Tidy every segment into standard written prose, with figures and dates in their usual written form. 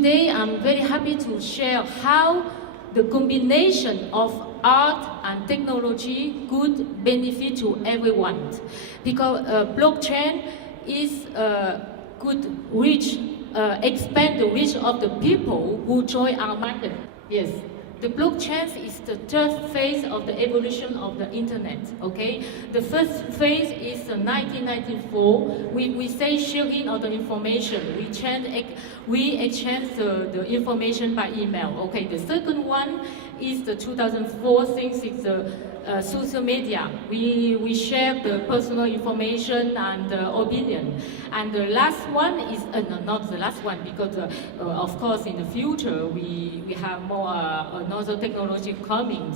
Today, I'm very happy to share how the combination of art and technology could benefit to everyone. Because blockchain is could reach, expand the reach of the people who join our market. Yes. The blockchain is the third phase of the evolution of the internet, okay? The first phase is 1994. We say sharing of the information. We exchange the information by email, okay? The second one is the 2004 things, it's the social media. We share the personal information and opinion. And the last one is, no, not the last one, because of course in the future we have more another technology coming.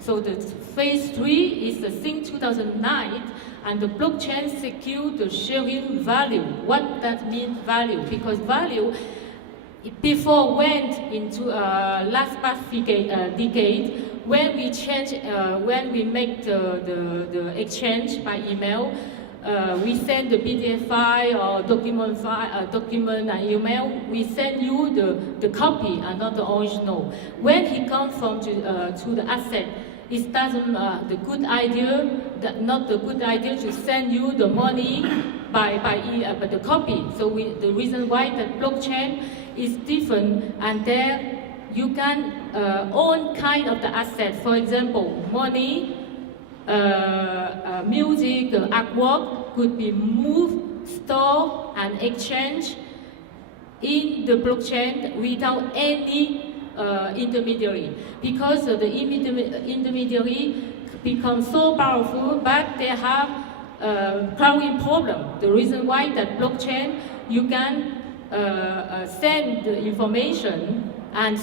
So the phase 3 is the thing 2009, and the blockchain secure the sharing value. What that means value? Because value before went into last past decade, when we change, when we make the exchange by email, we send the PDF file or document and email. We send you the copy and not the original. When he comes from to the asset, it doesn't the good idea, not the good idea to send you the money by the copy. So the reason why that blockchain is different, and there you can own kind of the asset. For example, money, music, artwork could be moved, stored, and exchanged in the blockchain without any intermediary. Because the intermediary becomes so powerful, but they have growing problem. The reason why that blockchain, you can send the information and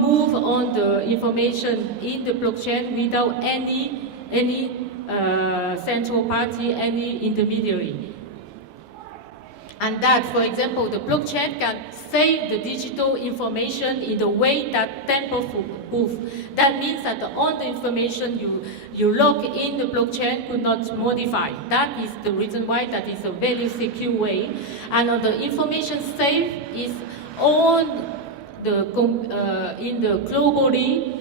move on the information in the blockchain without any central party, any intermediary. And that, for example, the blockchain can save the digital information in the way that tamper-proof. That means that all the information you log in the blockchain could not modify. That is the reason why that is a very secure way. And the information saved is on in the globally,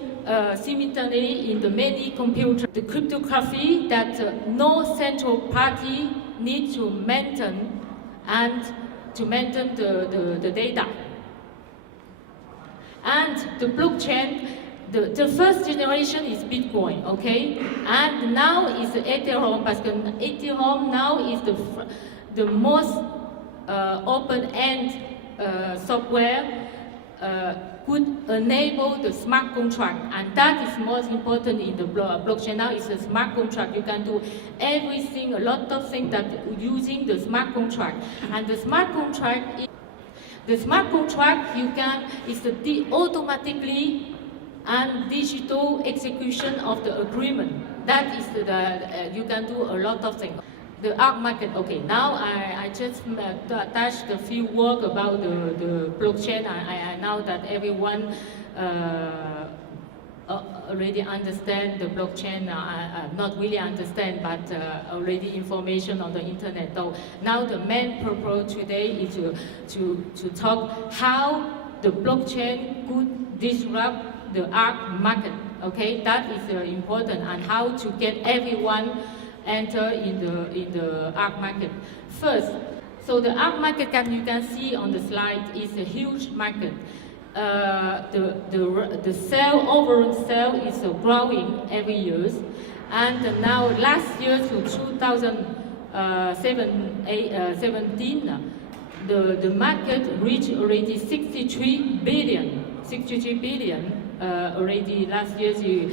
simultaneously in the many computers. The cryptography that no central party needs to maintain and to maintain the data. And the blockchain, the first generation is Bitcoin, okay? And now is Ethereum, because Ethereum now is the most open-end software could enable the smart contract, and that is most important in the blockchain. Now is a smart contract. You can do everything, a lot of things that using the smart contract. And the smart contract, you can is the automatically and digital execution of the agreement. That is you can do a lot of things. The art market, okay, now I just touched a few words about the blockchain. I know that everyone already understand the blockchain, not really understand, but already information on the internet. So now the main purpose today is to talk how the blockchain could disrupt the art market, okay? That is important, and how to get everyone enter in the art market. First, so the art market, you can see on the slide, is a huge market. The sale, overall sale is growing every year, and now last year to 2017, the market reached already 63 billion. Already last year he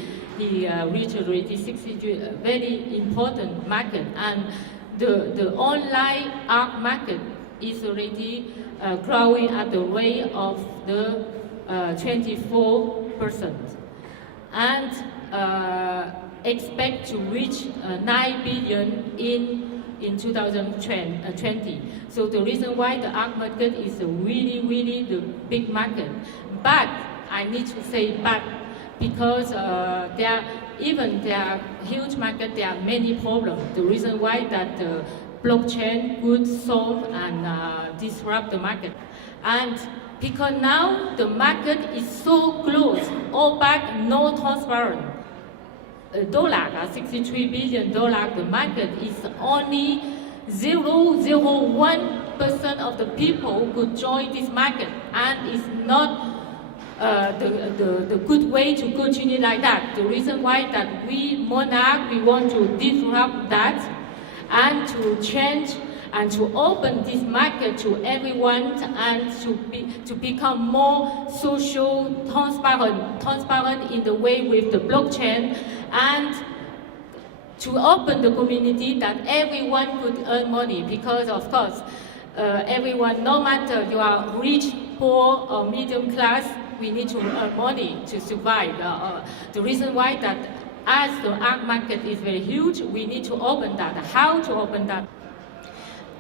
reached already 63, very important market. And the online art market is already growing at the rate of the 24%, and expect to reach 9 billion in 2020. So the reason why the art market is a really the big market. But I need to say but, because there are huge market, there are many problems. The reason why that blockchain could solve and disrupt the market. And because now the market is so closed, opaque, no transparent. Dollar, $63 billion, the market is only 0.01% of the people could join this market, and it's not the good way to continue like that. The reason why that we monarch, we want to disrupt that and to change and to open this market to everyone and to become more social, transparent in the way with the blockchain, and to open the community that everyone could earn money, because of course everyone, no matter you are rich, poor or medium class, we need to earn money to survive. The reason why that as the art market is very huge, we need to open that. How to open that?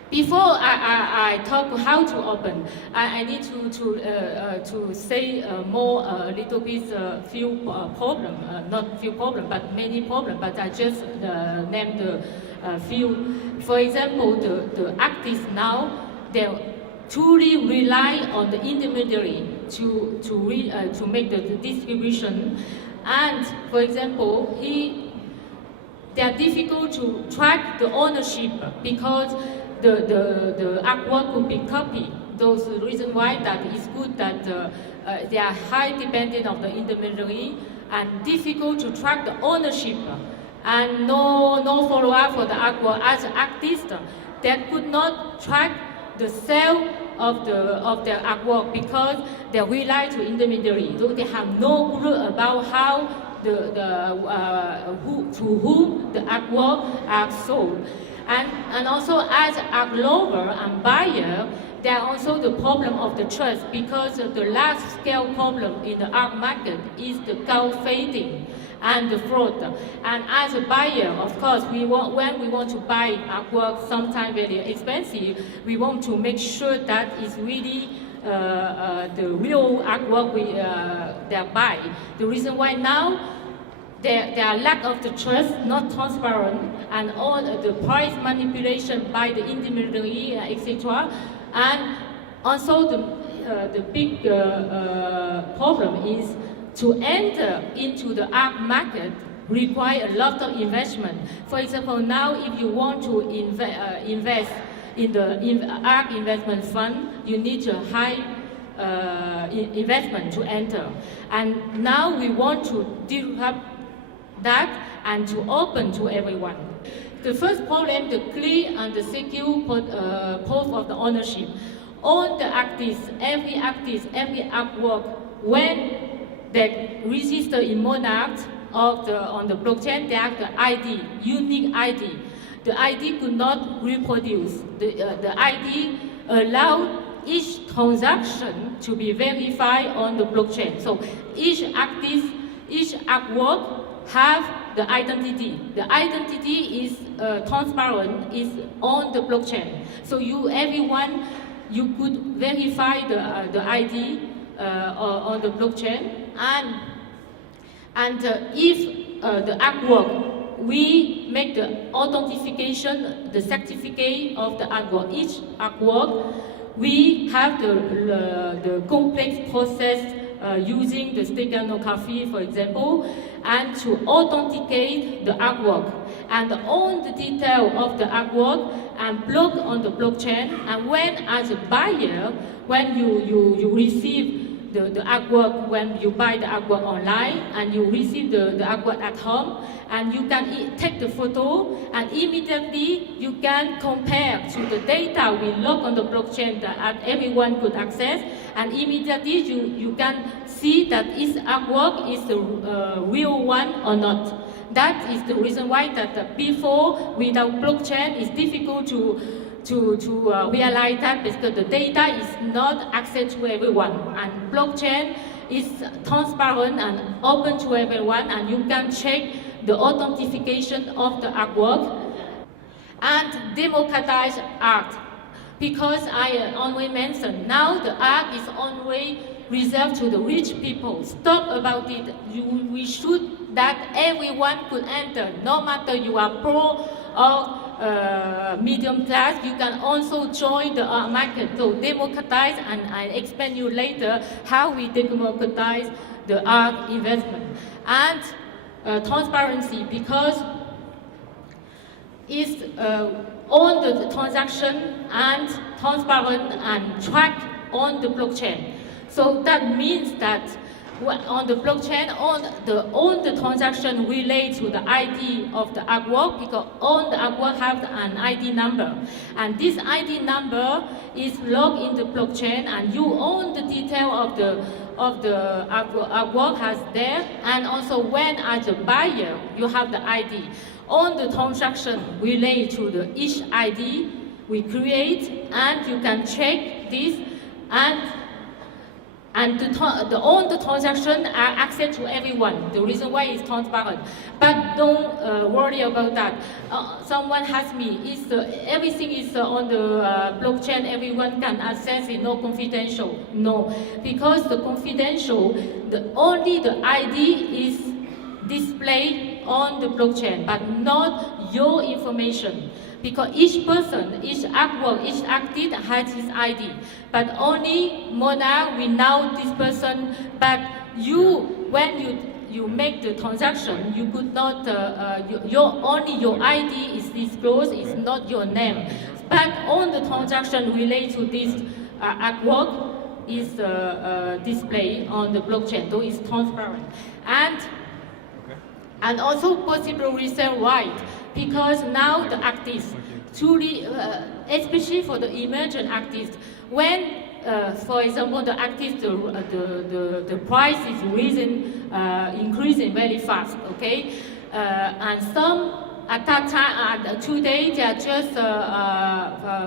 Before I talk how to open, I need to say more a little bit few problem, not few problem, but many problem. But I just named a few. For example, the artists now, they truly rely on the intermediary to make the distribution, and for example, they are difficult to track the ownership because the artwork could be copied. Those are the reason why that is good that they are high dependent on the intermediary and difficult to track the ownership, and no follow-up for the artwork. As artists, they could not track the sale of their artwork because they rely to intermediary. So they have no clue about how to whom the artwork are sold. And also as art lover and buyer, there are also the problem of the trust, because the large scale problem in the art market is the counterfeiting and the fraud. And as a buyer, of course, when we want to buy artwork, sometimes very expensive, we want to make sure that it's really the real artwork they buy. The reason why now there are lack of the trust, not transparent, and all the price manipulation by the intermediary, etc. And also the big problem is to enter into the art market require a lot of investment. For example, now if you want to invest in the art investment fund, you need a high investment to enter. And now we want to disrupt that and to open to everyone. The first problem, the clear and the secure proof of the ownership. All the artists, every artwork, when they register in monart on the blockchain, they have the ID, unique ID. The ID could not reproduce. The ID allows each transaction to be verified on the blockchain. So each artist, each artwork have the identity. The identity is transparent, is on the blockchain. So everyone could verify the ID on the blockchain, and if the artwork, we make the authentication, the certificate of the artwork. Each artwork, we have the complex process using the steganography, for example, and to authenticate the artwork. And all the detail of the artwork and block on the blockchain. And when, as a buyer, when you receive the artwork, when you buy the artwork online and you receive the artwork at home, and you can take the photo, and immediately you can compare to the data we log on the blockchain that everyone could access, and immediately you can see that each artwork is the real one or not. That is the reason why that before, without blockchain, it's difficult to realize that, because the data is not access to everyone, and blockchain is transparent and open to everyone, and you can check the authentication of the artwork. And democratize art, because I always mentioned, now the art is always reserved to the rich people. Stop about it. We should that everyone could enter, no matter you are poor or medium class, you can also join the art market. So democratize, and I'll explain you later how we democratize the art investment. And transparency, because it's on the transaction and transparent and tracked on the blockchain. So that means that on the blockchain, all the transaction relate to the ID of the artwork, because all the artwork have an ID number, and this ID number is logged in the blockchain, and you own the detail of the artwork has there, and also when as a buyer you have the ID. On the transaction relate to the each ID we create, and you can check this, and all the transactions are access to everyone. The reason why it's transparent. But don't worry about that. Someone asked me, everything is on the blockchain, everyone can access it, no confidential? No, because the confidential, only the ID is displayed on the blockchain, but not your information. Because each person, each artwork, each artist has his ID. But only monart, we know this person, but when you make the transaction, you could not, only your ID is disclosed, it's not your name. But on the transaction related to this artwork is displayed on the blockchain, so it's transparent. And also possible resale right, because now the artists, truly, especially for the emerging artists, when, for example, the artist, the price is increasing very fast, okay? And some, at that time, today, they are just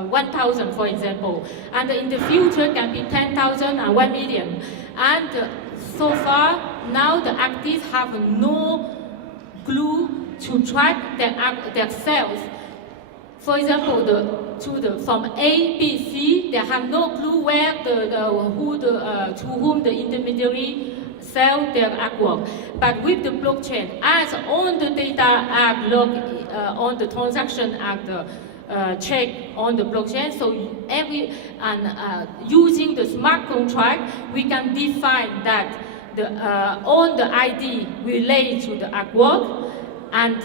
1,000, for example. And in the future, can be 10,000 and 1 million. And so far, now the artists have no clue to track their sales. For example, from A, B, C, they have no clue where to whom the intermediary sell their artwork. But with the blockchain, as all the data are logged on the transaction are checked on the blockchain, so using the smart contract, we can define that on the ID relate to the artwork, and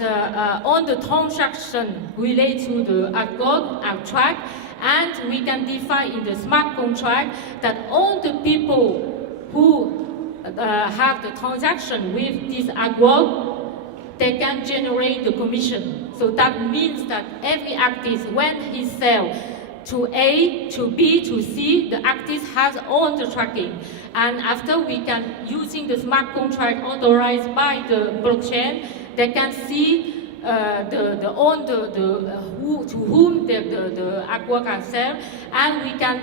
on the transaction relate to the artwork are tracked, and we can define in the smart contract that all the people who have the transaction with this artwork, they can generate the commission. So that means that every artist, when he sells to A, to B, to C, the artist has all the tracking. And after we can, using the smart contract authorized by the blockchain, they can see to whom the artwork are sold, and we can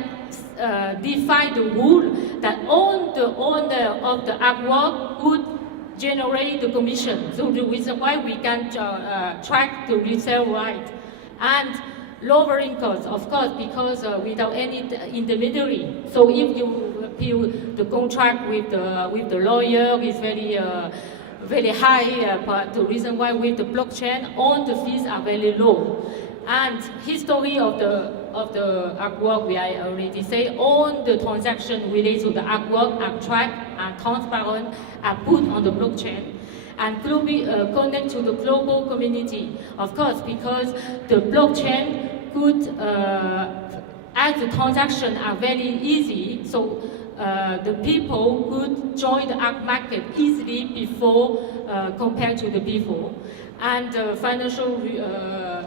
define the rule that all the owner of the artwork would generate the commission. So the reason why we can track the resale right. And lowering costs, of course, because without any intermediary. So if you appeal the contract with the lawyer is very high, but the reason why with the blockchain, all the fees are very low. And history of the artwork, we already say, all the transactions related to the artwork are tracked and transparent, are put on the blockchain, and connect to the global community, of course, because the blockchain could, as the transactions are very easy, so the people could join the art market easily before, compared to the before. And financial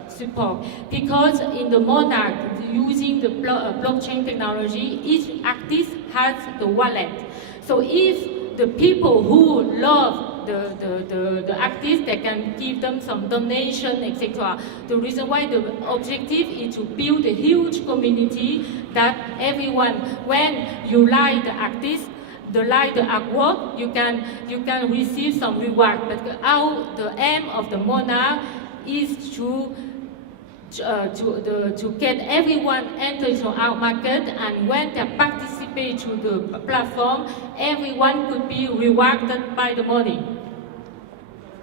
support, because in the monart, using the blockchain technology, each artist has the wallet. So if the people who love the artist, they can give them some donation, etc. The reason why the objective is to build a huge community that everyone, when you like the artist, the artwork, you can receive some reward. But the aim of the monart is to get everyone enter into our market, and when they participate to the platform, everyone could be rewarded by the money.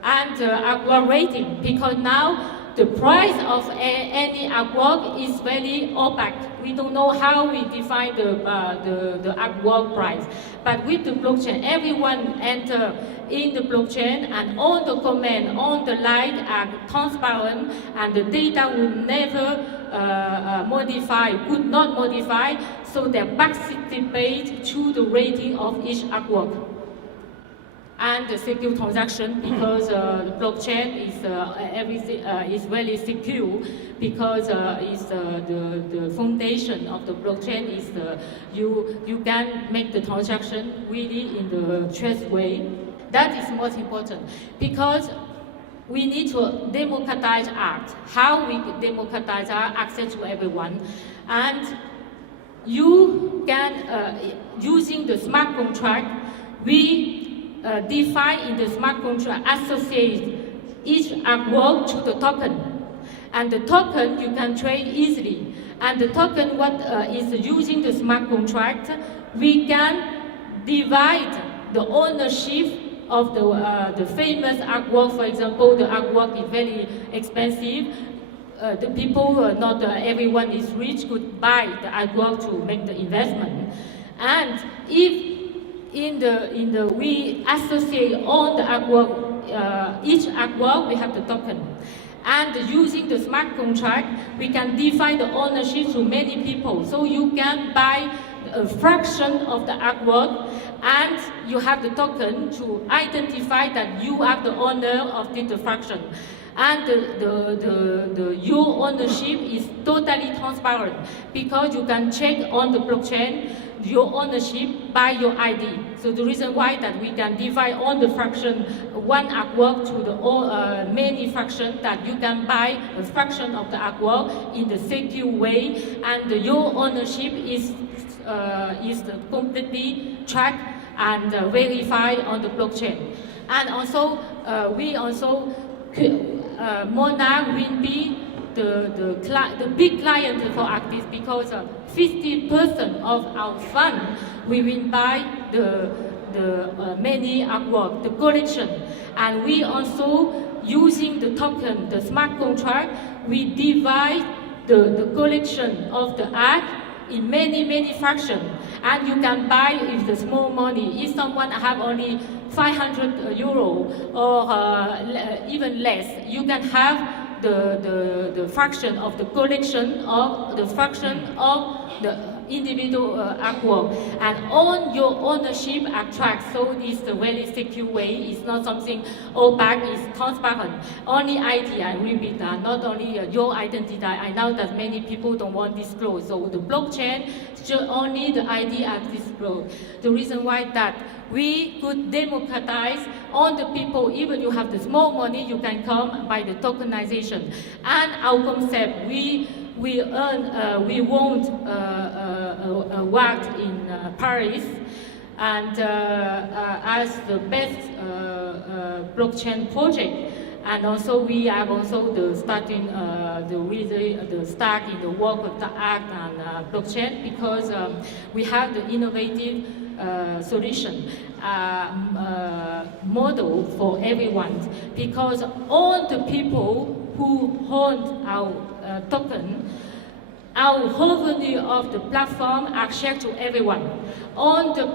And our rating, because now the price of any artwork is very opaque. We don't know how we define the artwork price. But with the blockchain, everyone enter in the blockchain, and all the comment, all the like are transparent, and the data will never could not modify, so they participate to the rating of each artwork. And the secure transaction, because the blockchain is everything is very secure, because it's the foundation of the blockchain is you can make the transaction really in the trust way. That is most important, because we need to democratize art. How we democratize art, access to everyone, and you can using the smart contract, we define in the smart contract, associate each artwork to the token. And the token you can trade easily. And the token is using the smart contract, we can divide the ownership of the famous artwork. For example, the artwork is very expensive. The people, not everyone is rich, could buy the artwork to make the investment. And if we associate all the artwork, each artwork we have the token. And using the smart contract, we can define the ownership to many people. So you can buy a fraction of the artwork, and you have the token to identify that you are the owner of the fraction. And your ownership is totally transparent, because you can check on the blockchain your ownership by your ID. So the reason why that we can divide all the fraction, one artwork to the many fractions, that you can buy a fraction of the artwork in the secure way, and your ownership is completely tracked and verified on the blockchain. And also, we also monart will be the big client for artists, because 50% of our fund we will buy the many artwork, the collection, and we also using the token, the smart contract, we divide the collection of the art in many fractions, and you can buy with the small money. If someone have only 500 euro or even less, you can have the fraction of the collection of the fraction of the individual artwork, and all your ownership are tracked. So this is a very secure way. It's not something opaque, it's transparent. Only ID, I repeat that, not only your identity. I know that many people don't want disclose. So the blockchain should only the ID are disclosed. The reason why that we could democratize all the people, even you have the small money, you can come by the tokenization. And our concept, we won't work in Paris, and as the best blockchain project. And also we have also the start in the work of the art and blockchain, because we have the innovative solution model for everyone, because all the people who hold our token, our revenue of the platform are shared to everyone. On the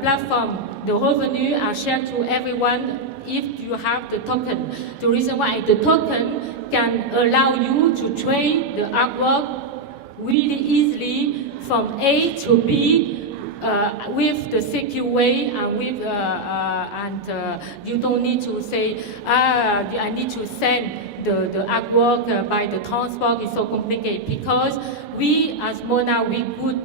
platform, the revenue are shared to everyone if you have the token. The reason why the token can allow you to trade the artwork really easily from A to B with the secure way, and with you don't need to say I need to send the artwork by the transport. Is so complicated, because we as monart, we could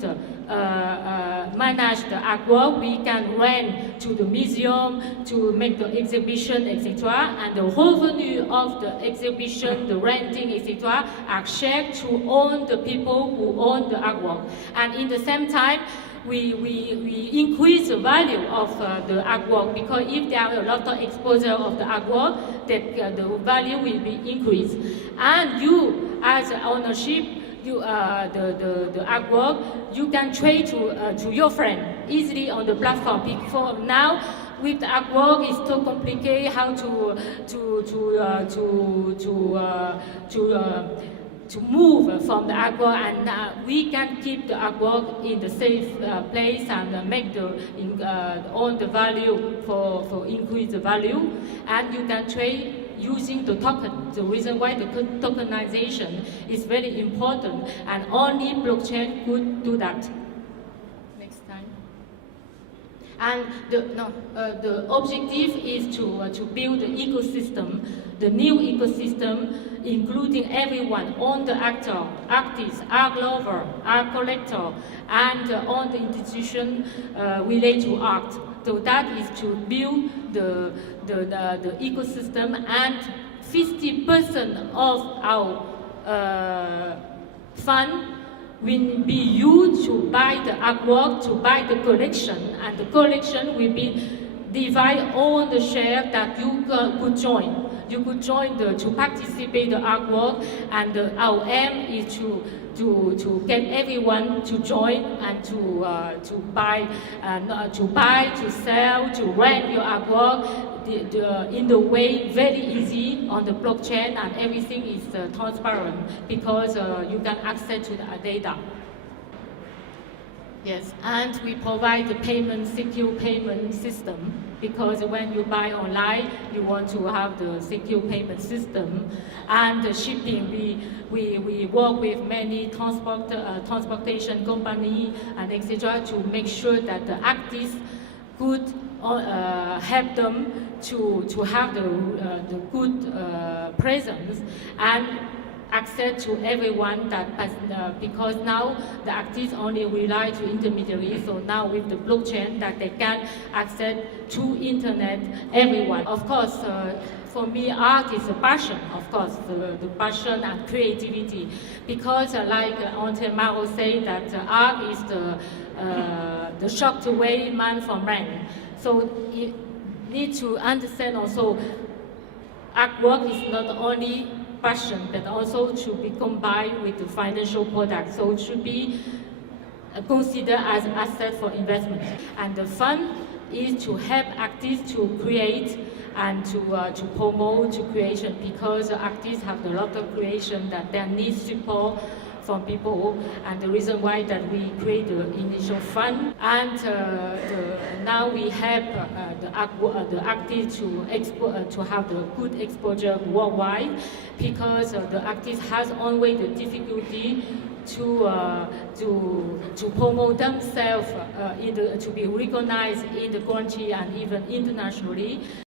manage the artwork. We can rent to the museum to make the exhibition, etc. And the revenue of the exhibition, the renting, etc. are shared to all the people who own the artwork. And in the same time, we increase the value of the artwork, because if there are a lot of exposure of the artwork, that the value will be increased. And you, as ownership, the artwork, you can trade to your friend easily on the platform. Before now, with the artwork, it's so complicated how to move from the artwork, and we can keep the artwork in the safe place and make on the value for increase the value, and you can trade using the token. The reason why the tokenization is very important, and only blockchain could do that. Next time. And the objective is to build the ecosystem, the new ecosystem, including everyone, all the actor, artists, art lover, art collector, and all the institutions related to art. So that is to build the ecosystem, and 50% of our fund will be used to buy the artwork, to buy the collection, and the collection will be divide all the share that you could join. You could join to participate the artwork, and our aim is to get everyone to join and to buy, to sell, to rent your artwork in the way very easy on the blockchain, and everything is transparent because you can access to the data. Yes, and we provide the secure payment system, because when you buy online, you want to have the secure payment system. And the shipping, we work with many transportation company and etc. to make sure that the artists could help them to have the good presence and access to everyone, because now the artists only rely to intermediaries, so now with the blockchain that they can access to internet everyone. Of course, for me, art is a passion, of course, the passion and creativity, because like Auntie Maro said, that art is the shocked away man from man. So you need to understand also, artwork is not only passion, but also should be combined with the financial product. So it should be considered as an asset for investment. And the fund is to help artists to create and to promote creation, because artists have a lot of creation that they need support from people, and the reason why that we create the initial fund, and now we help the artists to have the good exposure worldwide, because the artist has always the difficulty to promote themselves, to be recognized in the country and even internationally.